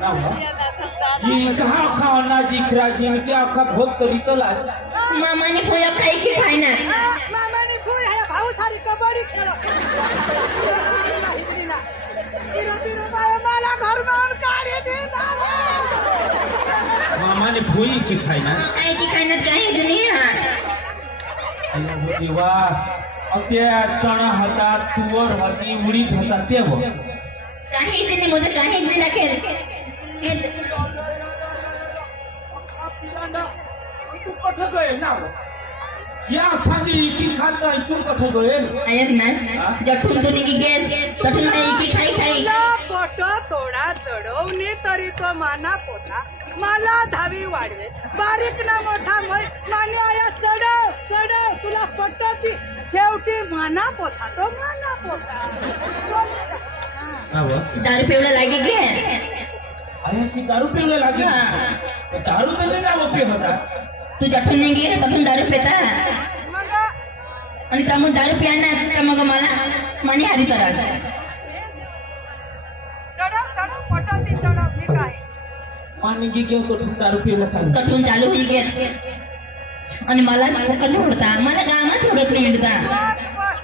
ये कहाँ कहाँ ना दिख रहा है इनके आँखा बहुत तरीका ला मामा ने भूया खाई की खाई ना मामा ने भूय है भाऊ सारी कबड्डी खेलो इरो बिरो बाय माला घर में काढ़े दे मामा ने भूई की खाई ना आई की खाई ना कहीं दुनिया अल्लाह देवा अब त्या चना हता तुवर हती उड़ीद हता ते वो कहीं दिन मुझे कहीं दिन खेल तू कठ गए ना या खाजी की खाता तू कठ गए आयक ना जठून दुनी की गैस जठून नहीं की खाई खाई पोटो थोडा चढवणे तरी तो माना पोसा मला धावी वाढवे बारीक ना मोठा माने आया चढव चढव तुला पटती शेवटी माना पोसा तो माना पोसा दारू पेवला लागे गे अरे सी दारू पीने लगी तो दारू तो नहीं ना वो पे होता तू जठून नहीं गे तठून दारू पेता मग आणि तमु दारू पियाना तमग मला माने हरी तरह चढव चढव पटती चढव मी काय पानी की क्यों तो दारू पीने चालू तठून चालू होई गे आणि मला फक्त सोडता मला गावात सोडत नाही हिंडता बस बस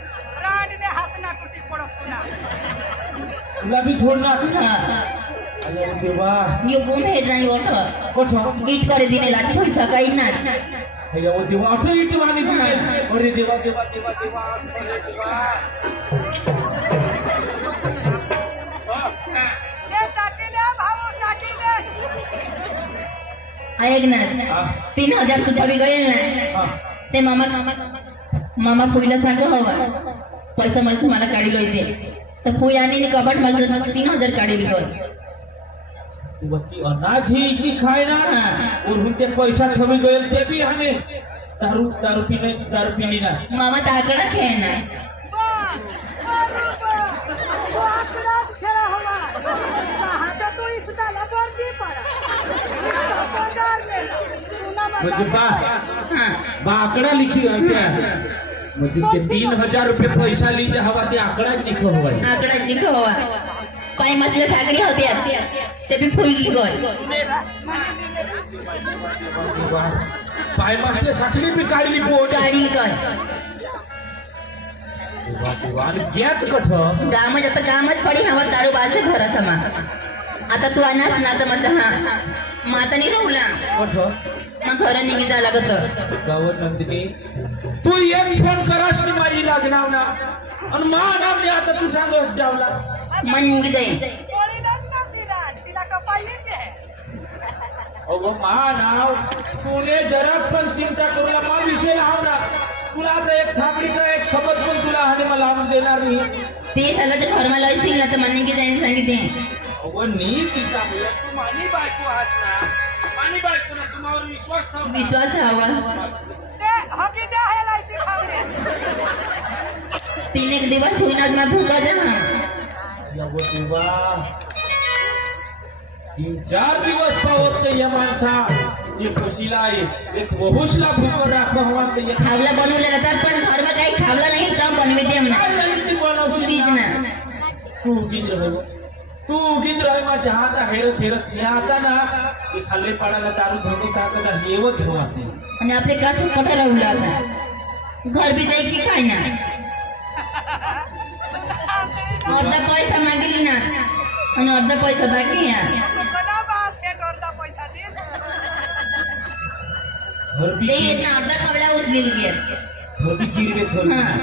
राणीने हात ना कुटी पडत तुला तुला भी छोड़ना हां अरे देवा यो कोण हे नाही ओठ कोठो ईट करे दिने लाती पैसा काही ना अरे वो देवा अठो इट वाली भी अरे देवा देवा देवा देवा अरे देवा ले चाटी ले भाऊ चाटी ले ऐक ना 3000 तुझ्या बी गएल ना ते मामा पुईला सांग हवा पैसा मला काढिलो इथे तर पुई आणि कपाट माझं 3000 काढिली गो वती अनाज ही की खाए ना और उनके पैसा थमी गए ते भी हमें दारू दारू पीनी ना मामा ताकड़ा खे ना तो आकडाच खेळा हवा हाता तो इसदा लबरती पडा इसदा पगार लेला तुना मुझे हां आंकड़ा लिखी है क्या मुझे 3000 रुपये पैसा लीजिए हवा ते आंकड़ा लिखो हुआ है आकड़ा लिखो हवा पाई मसले सागड़ी होते ते भी फुई गई पाय मसले साखळी भी काढली पोट काढी गई आणि गॅत कठ गामच आता गामच पडी हवा दारू बाजे घरा समा आता तू अनास ना तर माझा हा माता नाही राहुला कठ मग घर निघी जा लागत गावर नंदिनी तू एक फोन करास की माझी लागणार ना आणि मा नाम ने आता तू सांगस जावला मन निघी जाईल पोळीलाच ना तिला कपाई येते अगो मा नाव तूने जरा पण चिंता करूला मा विषय लावला तुला आता एक थापडीचा एक शब्द पण तुला हाने मला लावून देणार नाही ते झालं तर घर मला सिंगला तर मन निघी जाईल सांगितले अगो नीट तिचा मुला तू मानी बायको आस ना मानी बायको ना तुम्हावर विश्वास हवा ते हकी दे हेलायची खावरे 3 दिवस होईनाच मग भूका जा अगो देवा 3-4 दिवस पावत या माणसा एक खुशीला आहे एक वहुसला भूक राखो हवा ते खावला बनवले राहतात पण घरमा काही खावला नाही तर बनविते म्हणा तीच ना तू उगीच रहे मा जहाता हेरत हेरत या आता ना ते खाल्ले पाडाला दारू धोको ताकद आहे एवढंच हो आते आणि आपले का छोटा राहुला आता घर भी जाई की खाई ना अर्धा पैसा मागितली ना आणि अर्धा पैसा बाकी या कना बा सेट अर्धा पैसा दिल घर भी ते येत ना अर्धा कवडा उचलेली गे मोठी गिरवे थोडी हां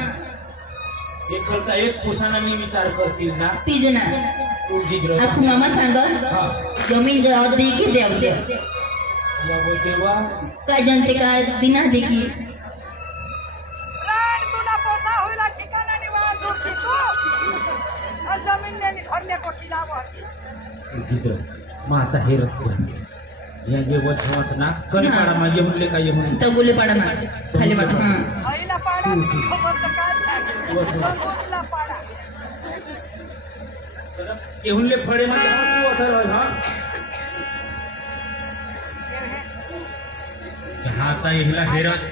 एक करता एक पुसाना मी विचार करतील ना तीज ना तू जिग्र आखू मामा सांग जमीन जर दी की देव दे या वो देवा काय जनते का दिना देखी राण तुला पोसा होईला ठिकाणा निवास जोडती तू आणि जमीन ने घरने कोठी लाव जिग्र मा आता हेरत या जे वचवत ना करी पाडा मा येऊनले काय येऊन तो गुले पाडा मा खाली पाडा हां आईला पाडा खबर तर काय सांगितलं पाडा येऊनले फळे मा तू अथर होय हा हाता इहला हेरत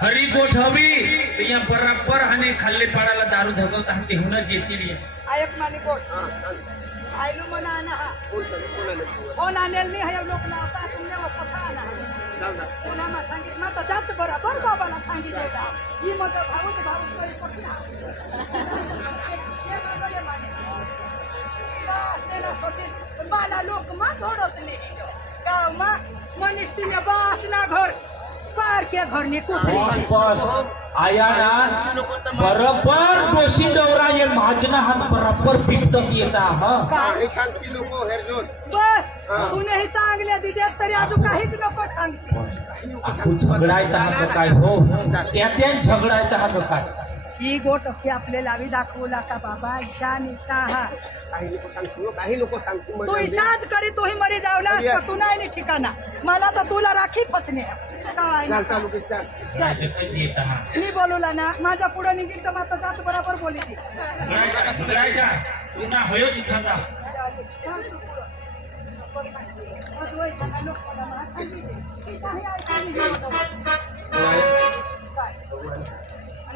खरी गोठ हवी ते या बराबर हाने खाल्ले पाडाला दारू धगवता ते हुन जेतील आयक मानी गोट आयलू मना आना हा फोन आणेल नाही हे लोक लावता तुमने वापस आना पुन्हा मा सांगित मा तर जात बरोबर बाबाला सांगितलं ही मग भाऊच करी पडली हा हे मग ये माने बस तेना सोची मला लोक मा थोडत नाही गाव मा मनिस्तीने बस ना घर पार के घर नि कुठली बस आया ना बरोबर डोशी डवरा ये माझना हात बरोबर पिकत येता हा बस कुणीही चांगल्या दिदेत तरी अजून काहीच नको सांगची आपण झगडायचा हा काय हो त्या झगडायचा हा काय ही गोट अख्खी आपले लावी दाखवला का बाबा ईशान ईशा हा काही लोक सांगतील तू इशाच करी तूही मरी जावलास का तू नाही ठिकाणा मला तर तुला राखी फसणे काय ना मी बोलूला ना माझ्या पुढे निघील तर मात्र जात बरोबर बोली ती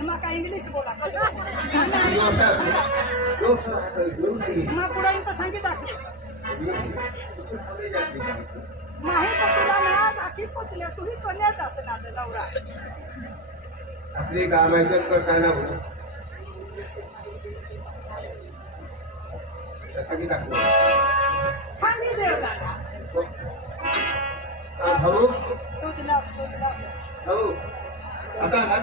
मग इंग्लिश बोला मग पुढे तर सांगित नाही तर तुला ना राखी पोचल्या तुम्ही कल्या जात ना नवरा आपली कामाचं करताना सांगी देवला भाऊ तुझला भाऊ आता ना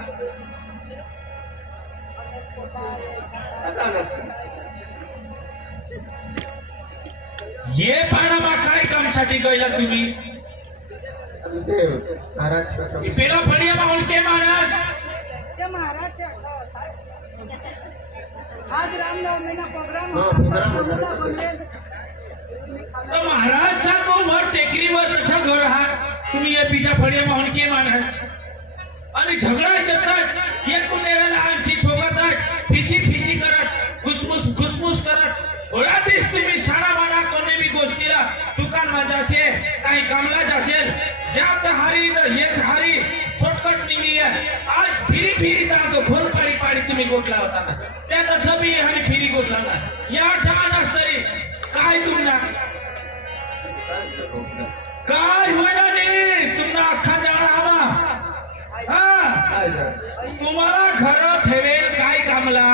ये पाणामा काय कामसाठी गयला तुम्ही पेला पडिया माहोल के माणस ते महाराज आज रामनवमीला प्रोग्राम तो महाराजचा तो वर टेकडीवर तसा घर हा तुम्ही ये पिझा फडिया माहोल के माणस आणि झगडा करतात एक कुणेला आणखी ठोकतात फिसी करत घुसमुस करत थोडा दिवस तुम्ही शाळा म्हणा कोणी बी गोष्टीला दुकान मध्ये असेल काही कामला असेल ज्यात हारी एक हारी शॉर्टकट निघली आज फिरी तो घोर पाडी तुम्ही गोठला होता ना त्यात ठबी आणि फिरी गोठला ना या ठिकाणास तरी काय तुम्हाला काय होणार नाही तुम्हाला अख्खा जाणा हवा तुम्हाला घर ठेवेल काय कामला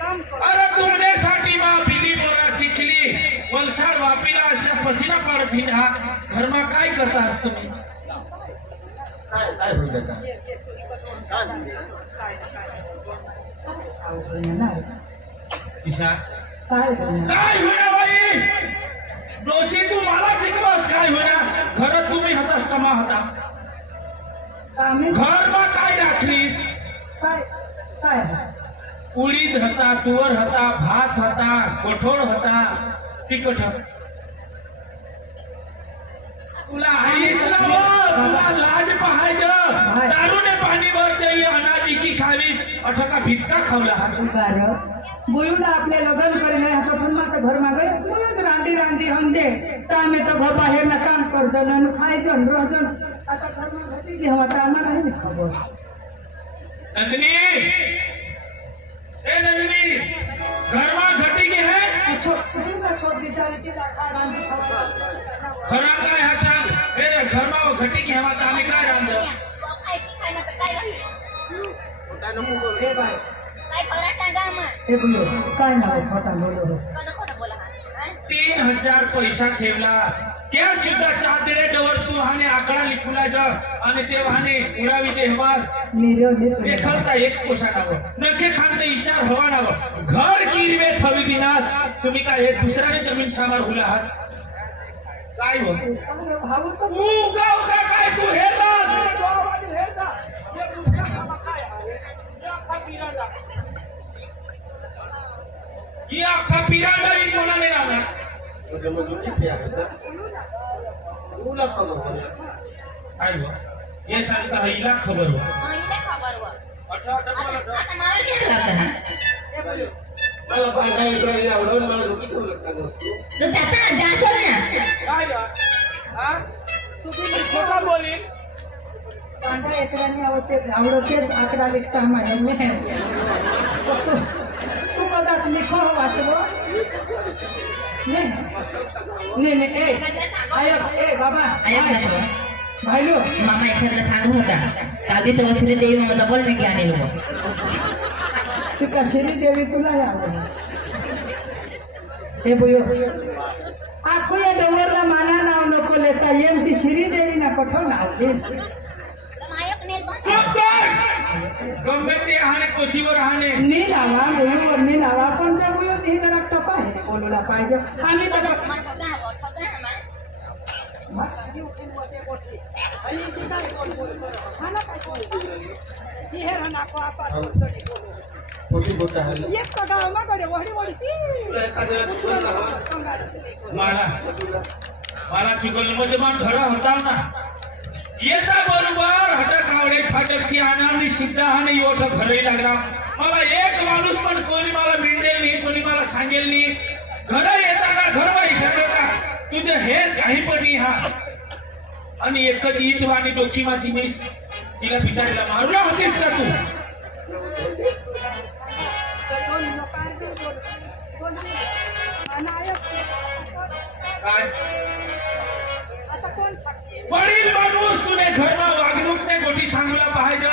काम अरे तुमच्यासाठी मा बिली बोरा चिखली वलसाड वापीला अशा पसीना पाडत हिंडा घरमा काय करतास तुम्ही काय होणार बाई दोषी तू मला शिकवास काय होणार घर तुम्ही होतास कमा होता घरमा काय राखलीस उडीद होता तुवर होता भात होता कठोळ होता तिखट तुला तुला लाज पाहायचं दारूने पाणी भर देई अनाज इकी खावीस अठका भिक्का खावला बुयुला आपले लग्न करेल आता पुन्हा तर घर मागे बुयुच रांधी हंदे तर आम्ही तर घर बाहेर ना काम करतो ना खायचं रोजन आता घर घटी घेऊ आता आम्हाला हे खबर नंदिनी ए नंदिनी घरमा घटी की है सोप बिचारी तिला खा रांधी खरा काय हा सांग हे घरमा घटी की हवा तर आम्ही काय रांधतो हे बाय हे बोलो काय नाव खोटा बोलो 3000 पैसा ठेवला त्या सुद्धा चादरे डवर तू हाने आकडा लिखुला जा आणि ते वाहने उडावी देवास देखलता एक पोशाखावर नखे खानचा विचार हवा नावं घर गिरवे थवी दिनास तुम्ही काय हे दुसऱ्याने जमीन सामार हुला आहात काय होत तू गावता काय तू हे अख्खा पिरांडा कोणाने राहणार ये सांगता हिला खबर हो तुम्ही खोटा बोली पांढऱ्या एकरांनी आवडतेच आकडा विकता आम्हाला तू कदाच लिखो वाचव नाही नाही ए आयक ए बाबा ऐक ना तो. भाईलो मामा एखाद्याला सांगत होता दादी तर वसुली देवी मामा डबल मिठी आणेल तू कसेरी देवी तुला यावं हे बुयो आखो या डोंगरला माना नाव नको लेता येम ती श्री देवी ना कठो नाव दे गंगे ते हाणे कोशीवर हाणे नी लावा बुयोवर नी लावा पण त्या बुयो ती जरा टपा आहे बोलूला पाहिजे आम्ही तर मस्ती उठून बोलते गोष्टी आणि इथे काय बोल करो खाना काय बोल ही हे नको आपा थोडी बोलू खोटी बोलता है एक तर गावाकडे वडी ती मला चिकन मध्ये मान धडा होता ना येता बरोबर हटक आवडे फाटकशी आणामी सिद्धा आणि योठ घरही लागला मला एक माणूस पण कोणी मला मिळेल नाही कोणी मला सांगेल नाही घर येताना घरबाई सांगता तुझं हे काही पण हा आणि एकच ईट आणि डोकी मातीने तिला बिचारीला मारूला होतीस का तू दोन लोकांनी बोलते अनायक काय आता कोण साक्षी आहे? वडील माणूस तुने घरमा वागणूक ने गोटी सांगला पाहिजे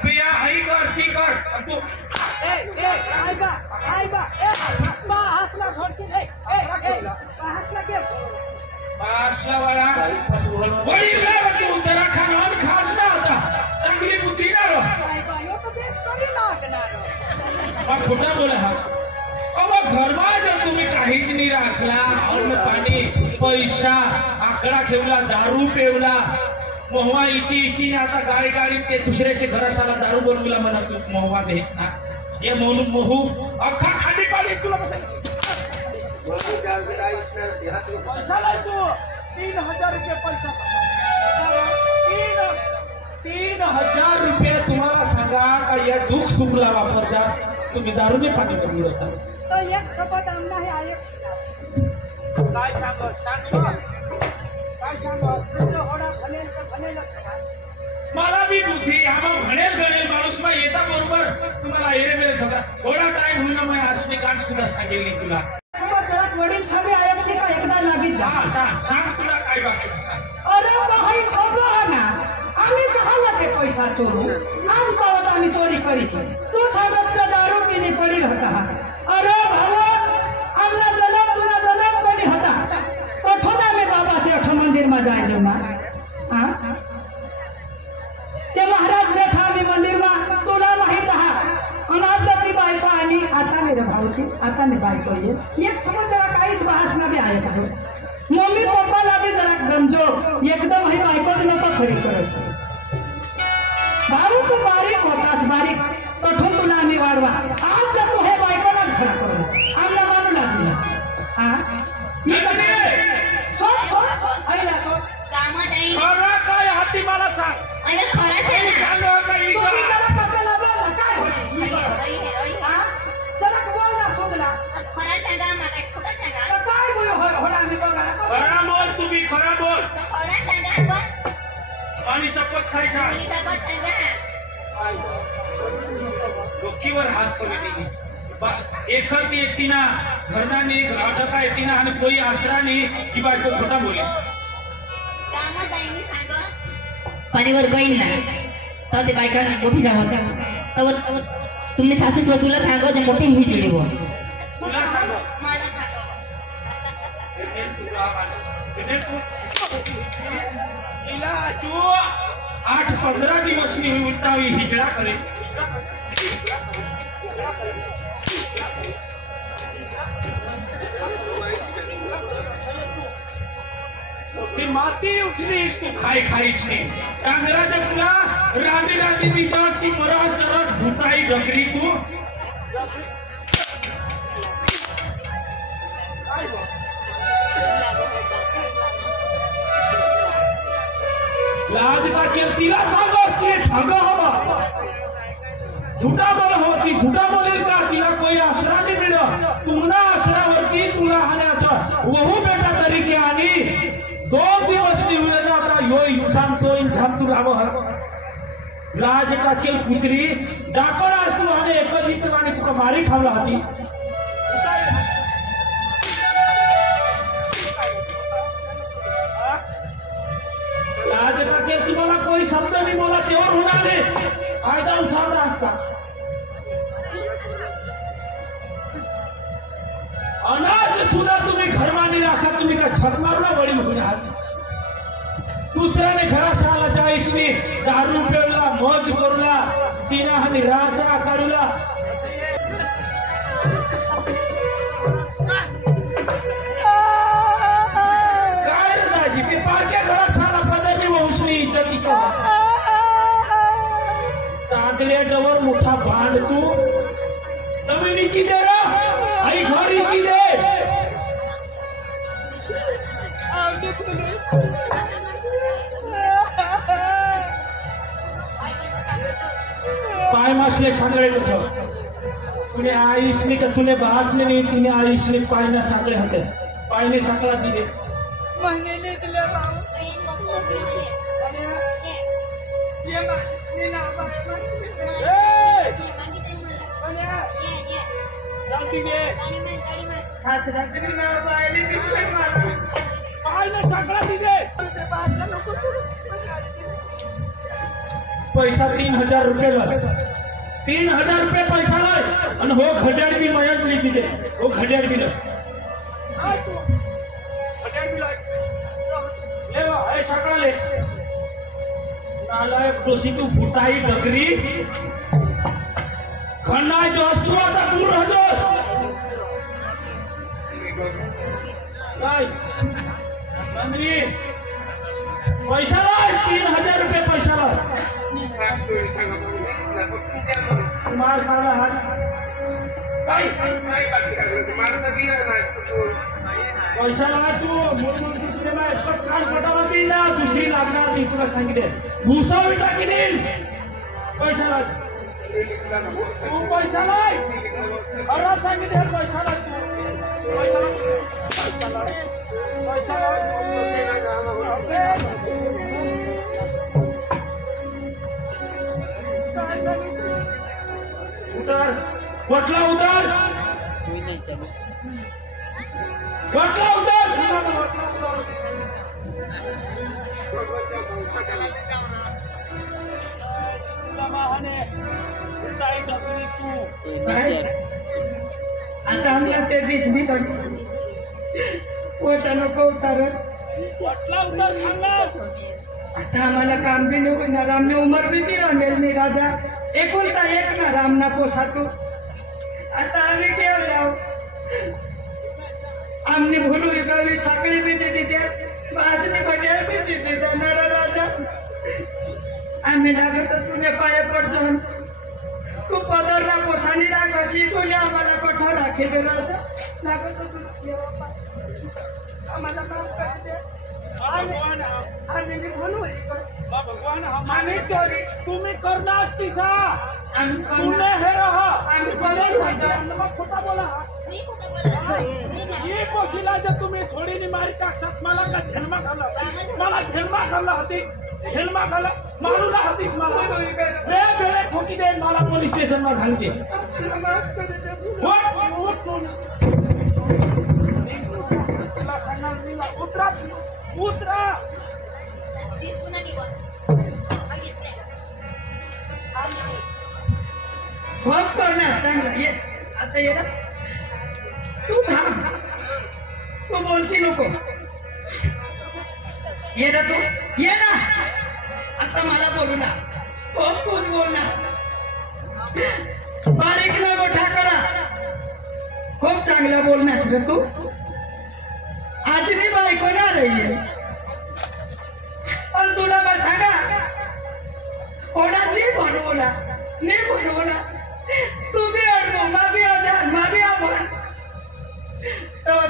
प्रिया आई कर ती कर आणि तू ए आई बा बा हसला थोडची ए बा हसला के पाशवाला वडील तू उत्तराखंड आणि खास ना होता चांगली बुद्धी ना रो आई बा यो तो बेस करी लागणार मग खोटा बोला हा अब घरमा जर तुम्ही काहीच नाही राखला अन्न पाणी पैसा आकडा ठेवला दारू पेवला मोहवा इची आता गाडी ते दुसऱ्याचे घरासाला दारू बनवला मला तू मोहवा देस ना ये म्हणून मोहू अख्खा खाली पाडी तुला कसं पैसा तू 3000 रुपये पैसा 3000 रुपये तुम्हाला सांगा का या दुःख सुखला वापरता तुम्ही दारूने पाणी कमी होता तो एक शपथ आमना है आयक काय सांग काय सांग जो होडा भनेल मला बी बुद्धी आम्हा म्हणेल गणेल माणूस मग येता बरोबर तुम्हाला एरे बेरे सगळा थोडा टाइम होईना मग असणे कान सुद्धा सांगेल नाही तुला जरा वडील साहेब आयक से का एकदा लागीत जा हा सांग तुला काय बाकी सांग अरे भाई ठोको ना आम्ही कहाला ते पैसा चोरू आज पावत आम्ही चोरी करी तू सांगत का दारू पिणे पडी होता अरे भाऊ आमना जन्म तुला जन्म कोणी होता कठोना आम्ही बाबाचे अठ मंदिर में जाय जो ना हाँ ते महाराज सेठ आम्ही मंदिर में तुला माहित हा अनाथी बायको आणि आता मेरे भाऊची आता मी बायको ये एक समज जरा काहीच बहास ना बी आहे का मम्मी पप्पाला बी जरा गंजो एकदम ही बायकोच नको खरी करत भाऊ तू बारीक होतास बारीक कठून तुला आम्ही वाढवा आज जर तू हे बायकोलाच खरा करू आमला मानू लागला खरा काय हाती मला सांग सांग काही खरा बोल तुम्ही खरा बोल आणि शपथ खायचा डोकीवर हात करून एकच येतीना घरनानी अटका येतीना आणि कोई आसरा नाही ही बायको खोटा बोले पाणीवर गईन ना तर ते बायका मोठी जावं तुमने सासूस तुला सांगो ते मोठी हिजडी हो तुला सांग तिला तू 8-15 दिवस उलटावी हिजडा करे ती माती उठलीस तू खाईस नाही डांगराच्या तुला रांदी बिजास ती मरास तरस भुताई डगरी तू लाज का तिला सांगस की ठग हवा झुटा बोल होती झुटा बोलेल का तिला कोई आसरा नाही मिळत तुमना आसरावरती तुला हाण्याचा वहू बेटा तरी के आणि 2 दिवस निवडले आता यो इंसान तो इंसान तू राव लाज का कुत्री डाकण आज तू आणि एकच इतर आणि तुका मारी खावला होती आज का तुम्हाला कोई शब्द नहीं बोला तेवर होणार नाही कायदा उठावता असता अनाज सुद्धा तुम्ही घरमानी राखा तुम्ही का छत मारला वडील होणार दुसऱ्याने घरात आला चाळीसनी दारू पेवला मौज करूला तिना हानी राचा काढूला काय रे दाजी मी पारख्या घरात आला पदवी वंशनी इज्जती केला चांगल्याजवळ मोठा भांड तू जमिनीची दे रा आई घरीची दे पाय मासले सांगळे कुठं तुने आईसने का तुने बासने नाही तिने आईसने पायना सांगळे होते पायने सांगला दिले महिने दिले भाऊ ये मी ना पायने सांगला दिले पैसा 3000 रुपये लाग 3000 रुपये पैसा लाय आणि हो घड्याळ बी मयात लिखी दे हो घड्याळ बी ले सगळं ले नालायक दोषी तू फुटाई डगरी खन्ना जो असतो आता दूर राहतोस काय मंत्री पैसा लाय 3000 रुपये पैसा लाय मार खाला हात काय पैसा लाय तू काल पटाला ती ना दुसरी लागणार मी तुला सांगितले भुसा टाकी देईल पैसा लाय तू पैसा लाय अरे सांगितले पैसा लाय तू पैसा लाय पैसा उतर वटला उतर वटला उतर आता आमला ते दिस मी करतो पोटा नको उतारत वटला उतर सांगा आता आम्हाला काम बी नाही होणार आमने उमर बी ती रामेल मी राजा एकुलता एक ना रामना पोसा तू आता आम्ही केव जाऊ आमने भूलू गवी साखळी बी देते त्या बाजनी पटेल बी देते जाणारा राजा आम्ही लागत तुने पाय पडतो तू पदरला पोसानी राख अशी तुने आम्हाला कठोर राखेल राजा लागत तू आम्हाला काम करते आम्ही निघून भगवान आम्ही चोरी तुम्ही करणार तिसा आम्ही तुमने हे रहा आम्ही कमल व्हायचं मग खोटा बोला ये कोशिला जर तुम्ही थोडी नि मारी टाकसात मला का झेलमा खाल्ला होती झेलमा खाल्ला मारूला होतीस मला वेळे ठोकी दे मला पोलीस स्टेशन वर घालते तुला सांगणार मी उतरा उतरा खूप करणार सांग ये आता ये ना तू थांब तू बोलशी नको ये ना तू ये ना आता मला बोलू ना खूप तूच बोलणार बारीक ना मोठा करा खूप चांगलं बोलणार रे तू आज मी बायको ना रही पण तुला बस सांगा ओढा नी बनवला तू बी अडवो मा बी अजान मा बी आपण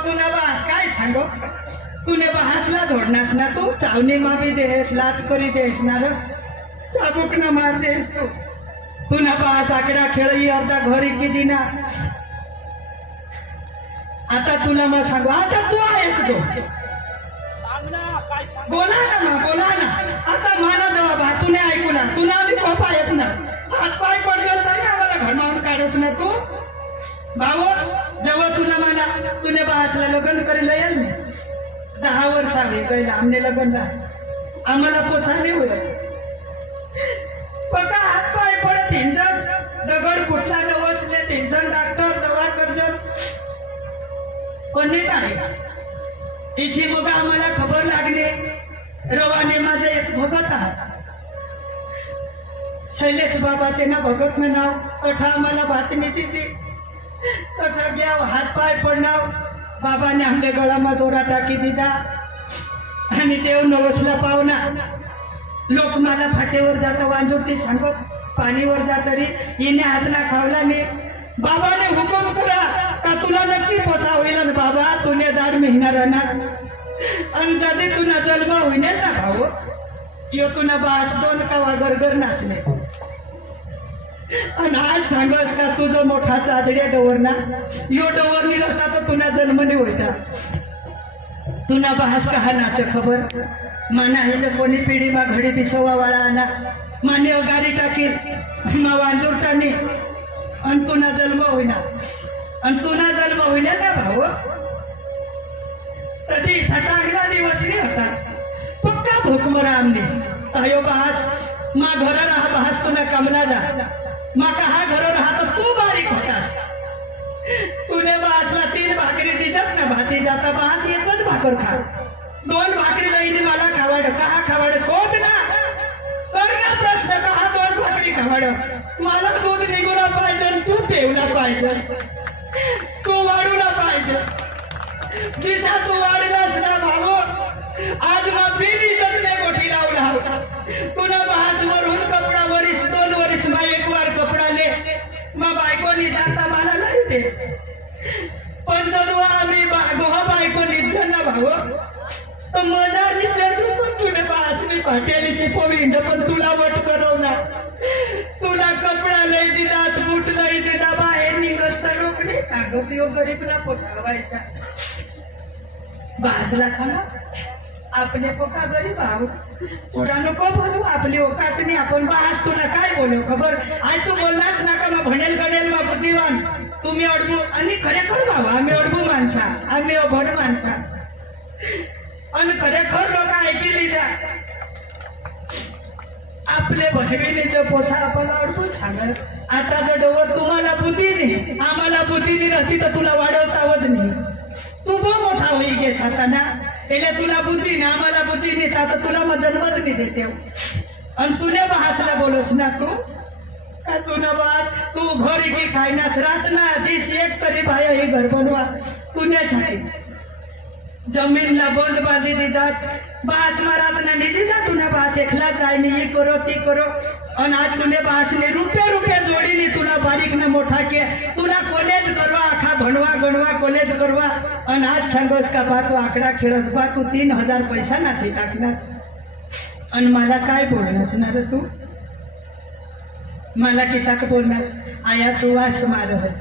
तुला बास काय सांगो तुने बहासला झोडनास ना तू चावणी मा बी देस लात करी देस ना र चाबूक ना मार देस तू तुला बास आकडा खेळी अर्धा घरी किती ना आता तुला मग सांगू आता तू ऐकतो बोला ना आता मला जवाब हा तुने ऐकू ना तुला आम्ही खूप ऐकू ना हात पाय पडजो तरी आम्हाला घरमावून काढच ना तू भाऊ जेव्हा तुला म्हणा तुने बासला लग्न करेल येईल ना 10 वर्ष हवे कैला आमने लग्न आम्हाला पोसाने होय पका हात पाय पडत हिंजण दगड कुठला नवसले हिंजण डॉक्टर दवा करजण कोणी काय इथे मग आम्हाला खबर लागणे रवाने माझे एक भगत आहात शैलेश बाबा त्यांना भगत न नाव कठा आम्हाला बातमी दिली कठा घ्या हात पाय पडणार बाबाने आमले गळामा दोरा टाकी दिला आणि देव नवसला पावना लोक मला फाटेवर जाता वांजुरती सांगत पाणीवर जातरी हिने हातला खावला ने बाबाने हुकूम करा का तुला नक्की पोसा होईल आणि बाबा तुने दार महिना राहणार आणि जरी तुला जन्म होईल ना भाऊ यो तुला बास दोन कावा गरगर नाचणे आणि आज सांगस का तुझं मोठा चादड्या डवर ना यो डवर नि राहता तर तुला जन्म नाही होता तुला बास का हा नाच खबर माना ह्याच्या कोणी पिढी मा घडी बिसवा वाळा आणा माने गाडी टाकील मा वांजुरटाने आणि तुला जन्म होईना आणि तुला जन्म होईना ना भाऊ कधी चांगला दिवस नाही होता पक्का भूकमरा आमने तायो बहास मा घर राहा बहास तुला कमला जा माका हा घर राहा तर तू बारीक होतास तुने बहासला 3 भाकरी दिजत ना भाती जाता बहास एकच भाकर खा 2 भाकरी लईने मला खावाड कहा खावाड शोध ना कर ना प्रश्न कहा 2 भाकरी खावाड मला दूध निघूला पाहिजे तू ठेवला पाहिजे तू वाढूला पाहिजे जिसा तू वाढलास ना भाऊ आज मग बिल इज्जत ने गोठी लावला होता तुला बहास वरून कपडा वरीस 2 वरीस मा 1 वार कपडा ले मग बायको जाता मला नाही दे पण जर आम्ही बायको निघ ना भाऊ तर मजा निचर पण तुने बासनी पाटेलीची पोविंड पण तुला वट करवणार तुला कपडा लई दिलात बूट लई दिला बाहेर निघसता लोक नाही सांगत यो गरीबला पोसावायचा बाजला सांगा आपले पोका गरीब आहोत पुढा नको बोलू आपली ओकात नाही आपण बास तुला काय बोलू खबर आज तू बोललास ना का मग भनेल गणेल मा बुद्धिवान तुम्ही अडबू आणि खरेखर बाबा आम्ही अडबू माणसा आम्ही अभड माणसा आणि खरेखर लोक ऐकली जा आपले बहिणीचे पोसा आपण अडकून सांगत आता जर डोवर तुम्हाला बुद्धीने आम्हाला बुद्धीने राहती तर तुला वाढवतावच नाही तू बो मोठा होई गे साताना एले तुला बुद्धी ना आम्हाला बुद्धी नाही आता तुला मग जन्मच नाही देते आणि तुने बहासला बोलोस ना तू का तुला बास तू घरी की खायनास रात ना दिस एक तरी बाय हे घर बनवा तुझ्यासाठी जमीनला बंद बांधी देतात बास मारात ना निजी जा तुला बास एकला जाय नाही करो ती करो आणि आज तुने बासने रुपये जोडीने तुला बारीक ना मोठा के तुला कॉलेज करवा आखा भणवा गणवा कॉलेज करवा आणि आज सांगस का बा तू आकडा खेळस बा तू 3000 पैसा नाची टाकनास आणि मला काय बोलणार ना रे तू मला किसाक बोलनास आया तू वास मारहस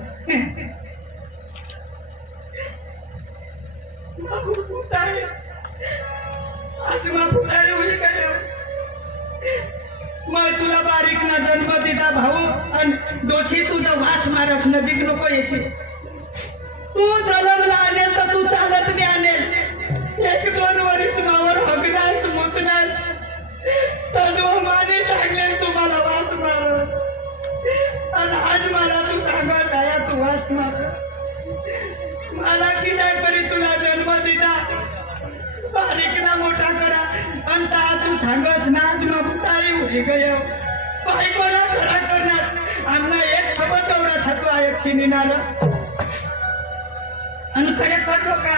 आज मा फुटाळे होई काय मग तुला बारीक ना जन्म दिला भाऊ आणि दोषी तुझा वास मारस नजीक नको येशील तू जन्मला आणेल तर तू चालत नाही आणेल 1-2 वर्ष मावर हगनास मुतनास तद्व माझे सांगले तुम्हाला वास मारत आणि आज मला तू सांगत आया तू वास मार मला किसा करी तुला जन्म दिला बारीक ना मोठा करा आणि तू सांगस ना आज मग ताई होई गयो बायको ना खरा करणार आमना एक शब्द दौरा छतो एक सिनीनार आणि खरे करलो का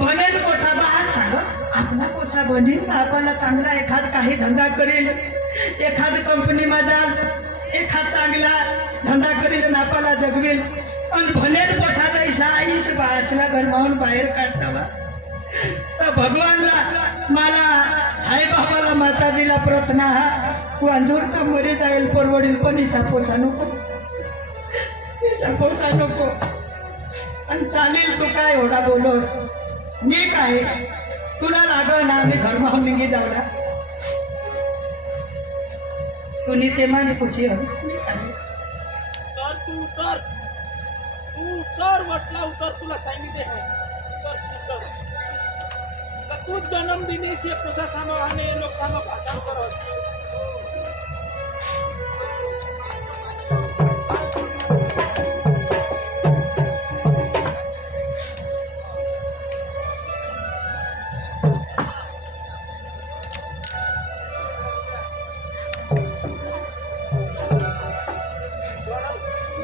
बनेल पोसा बाहेर सांग आपला पोसा बनेल आपल्याला चांगला एखाद काही धंदा करेल एखाद कंपनी मा जाल एखाद चांगला धंदा करेल आणि आपल्याला जगवेल आणि बनेल पोसा जैसा आईस बासला घरमावून बाहेर काढतावा तर भगवानला मला साईबाबाला माताजीला प्रार्थना हा वांजूर तर मरे जाईल परवडील पण हिसा पोसा नको आणि चालेल तू काय एवढा बोलोस मी काय तुला लागल ना मी घरमाहून निघी जावला तुनी ते माने खुशी हवी तू उतर म्हटला उतर तुला सांगितले तू जन्मदिनी से पूछा सामा हमें लोग सामा भाषण करो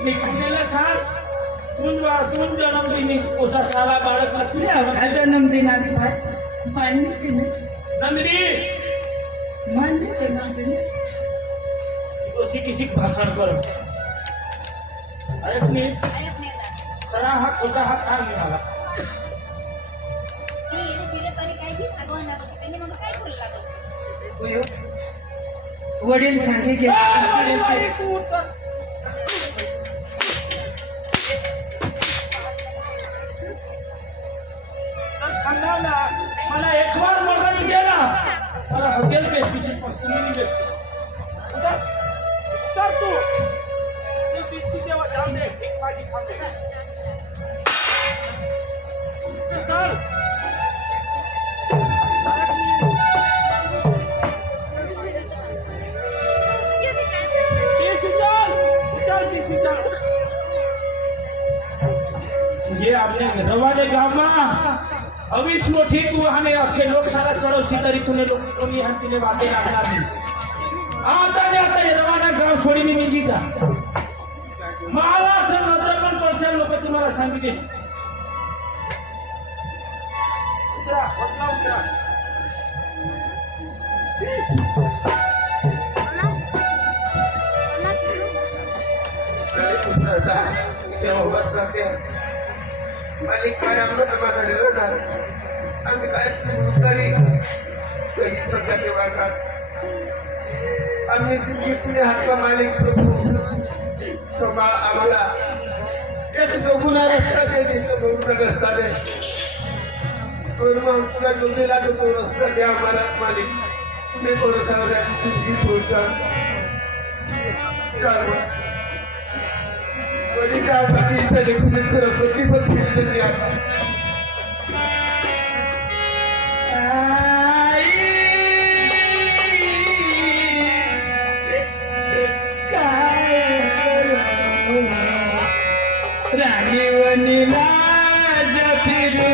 निकुनेला सांग तून जन्मदिनी पोसा साला बाळकला तुला हा जन्मदिनाने भाई मान्य की नाही नंदिनी मान्य जन्मदिन उसी किसी भाषण करो अरे प्लीज खरा हा खोटा हा सांग मला वडील सांगे की तू तर सांगा ना मला एक बार मगच गेला मला हॉटेल बेस्टीची पण तुम्ही नाही बेस्ट तर तू बिस्की तेव्हा जाऊ दे एक माझी खाते चल ये आपने रवाने गाँव में अविश मोठी तू हमें अखे लोग सारा चढ़ो सीतरी तूने लोग कोनी हम तूने बातें लागना दी आता ये रवाना गाँव छोड़ी नहीं मिली जा माला से नजरबन परसेंट लोग तुम्हारा सांगितले उतरा उतरा उतरा सेवा बसते मालिक कार्यामध्ये माझा निवडणार आम्ही काय तरी काही सगळ्याचे वाटतात आम्ही जिंकले हातचा मालिक सोबा आम्हाला एक जोगुना रस्ता दे तो रस्ता दे मग तुला जोडीला तो रस्ता द्या आम्हाला मालिक तुम्ही थोडंसं जिंदगी सोडता चालू वही क्या बाकी से कोशिश करो गति पर फिर से दिया रानी वनीला जफिरू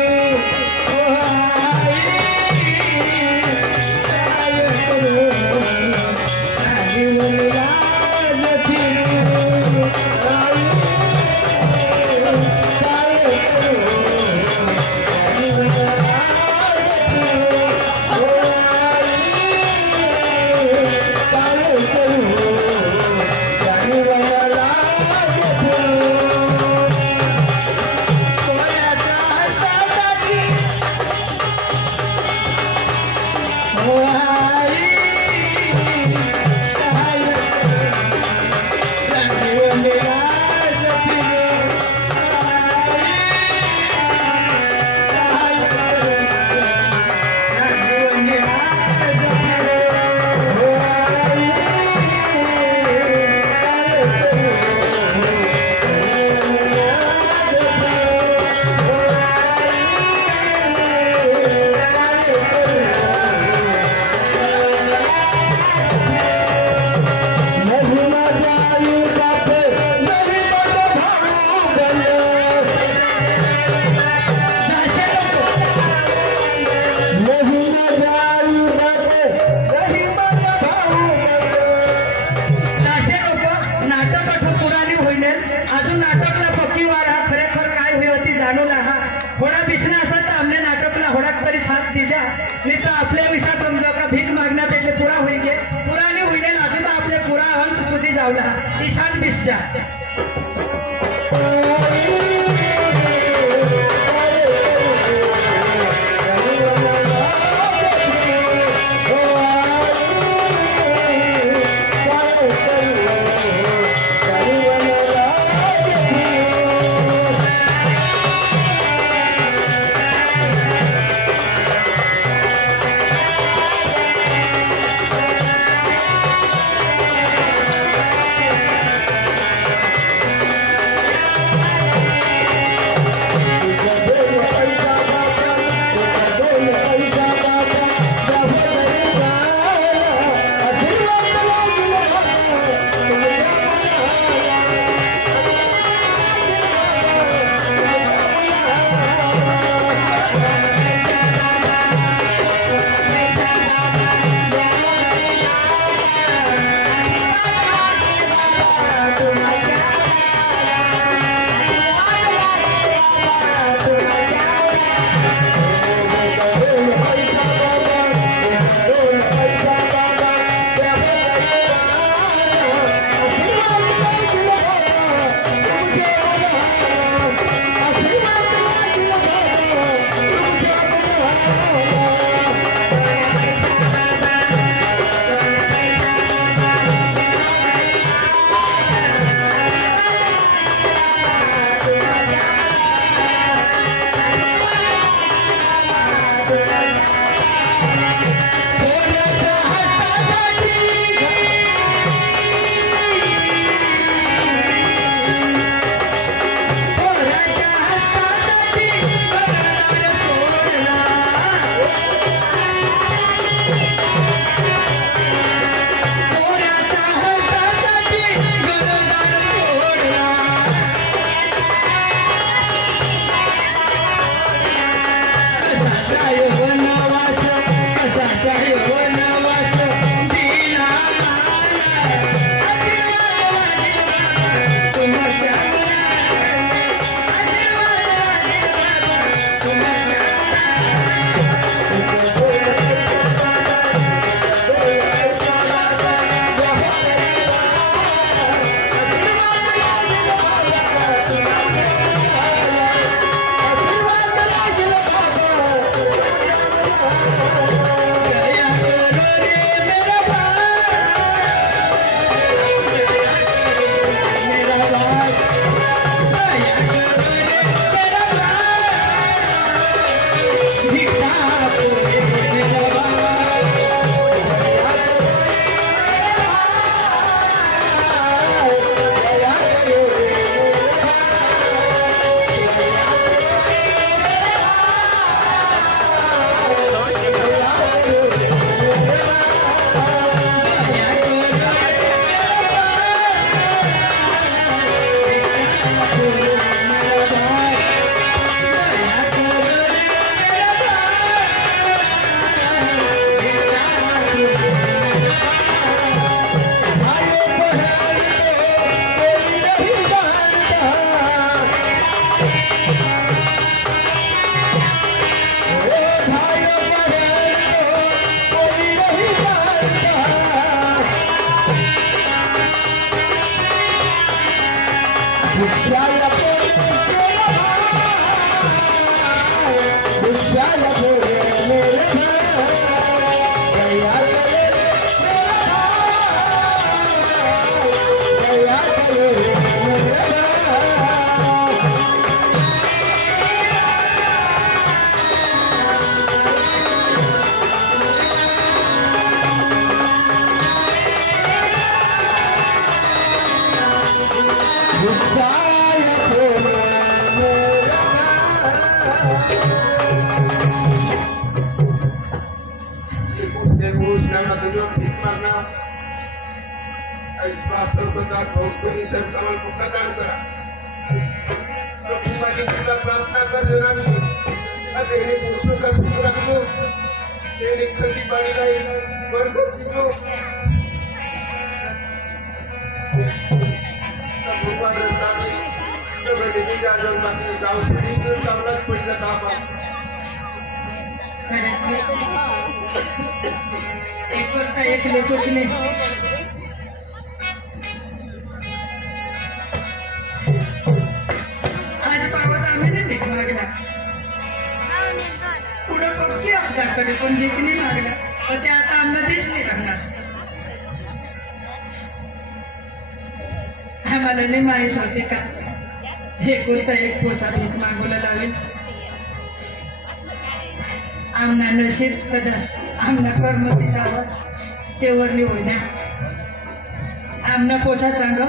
ईशान बिस्जा प्रार्थना कर पुरुषों का सुख रख लो, खेती बाड़ी रही बरकत दीजो। भगवान रस्ता में जब निकल जा जब बाकी गाँव से निकल जावलाच पहिला तापा एक करता एक लेकोच नाही आज पावत आम्ही नाही देख मागला पुढं पक्की आपल्याकडे पण देख नाही मागला पण ते आता आम्हाला देश नाही करणार आम्हाला नाही माहित होते का हे कोणता एक पोसा भीक मागवला लावेल आमना नशीब कदाच आमना कर्म दिसावं ते वरली होईना आमना पोसा चांग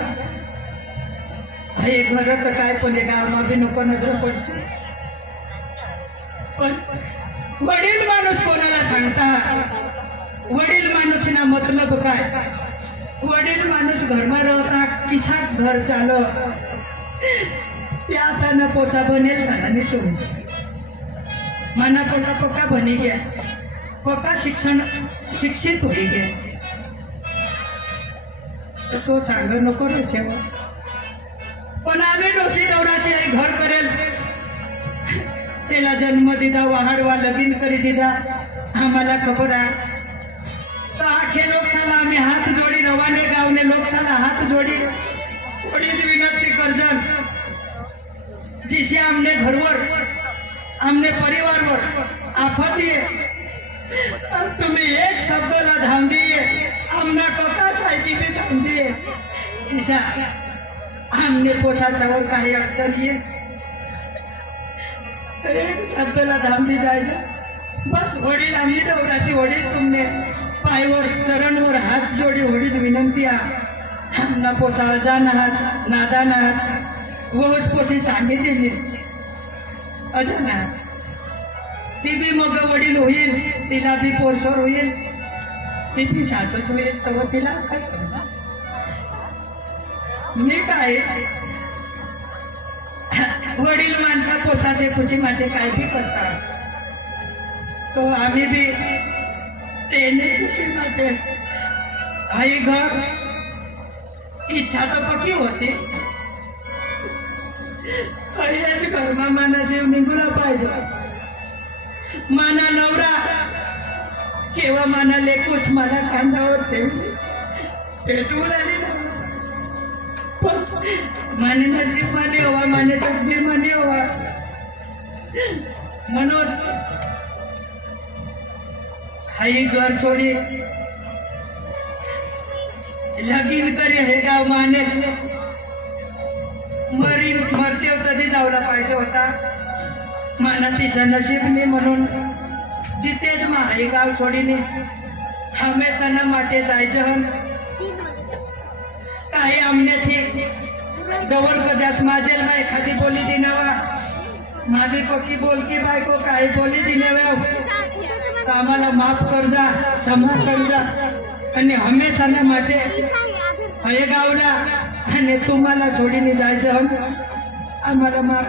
हे घर तर काय पण गावमा बी नको नजर पडते पण वडील माणूस कोणाला सांगता वडील माणूस ना मतलब काय वडील माणूस घरमा राहता किसाच घर चालो ते आता न पोसा बनेल साधाने सोडून मना पोसा पक्का बनी गया पक्का शिक्षित होई गया तो सांग नको रे सेवा पण आम्ही डोसी डोराचे घर करेल त्याला जन्म दिदा वाहाडवा लगीन करी दिदा आम्हाला खबर आहे तो आखे लोकसाला आम्ही हात जोडी रवाने गावने लोकसाला हात जोडी थोडीच विनंती करजन जिसे आमने घरवर आमने परिवारवर आफत ये तुम्ही एक शब्दला धाम दिए आमना कका साहित्य भी धाम दिए ऐसा आमने पोसाच्यावर काही अडचण ये तर एक शब्दला धाम दी जायचं बस वडील आम्ही डोराची वडील तुमने पायवर चरणवर हात जोडी वडीच विनंती आमना पोसा जाणार नादानात वहूस पोसी सांगितलेली अजाना ती बी मग वडील होईल तिला बी पोरसोर होईल ती बी सासूच होईल तर तिला काय समजा मी काय वडील माणसा पोसाचे खुशी माझे काय बी करतात तो आम्ही बी तेने खुशी माझे आई घर इच्छा तर पक्की होती याच घरमा माना जीव निघून पाहिजे माना नवरा केव्हा माना लेकूस माझा कांदावर पेटवून आली पण माने नसीब माने हवा माने तकदीर माने हवा म्हणून आई घर सोडी लगीन करी हे गाव माने मरते तरी जावला पाहिजे होता माना तिचा नशीब नाही म्हणून जितेच माई गाव सोडीने हमेशा माटे जायचं काही आमने थी डवर कदाच माझेल बाय एखादी बोली दिनावा माझी पक्की बोलकी बायको काही बोली दिनावा आम्हाला माफ कर जा क्षमा कर जा आणि हमेशा माटे हे गावला आणि तुम्हाला सोडीने जायचं आम्हाला माफ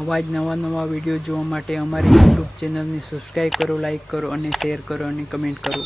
આવા જ નવા વિડીયો જોવા માટે અમારી યુટ્યુબ ચેનલને સબસ્ક્રાઈબ કરો, લાઈક કરો અને શેર કરો અને કમેન્ટ કરો.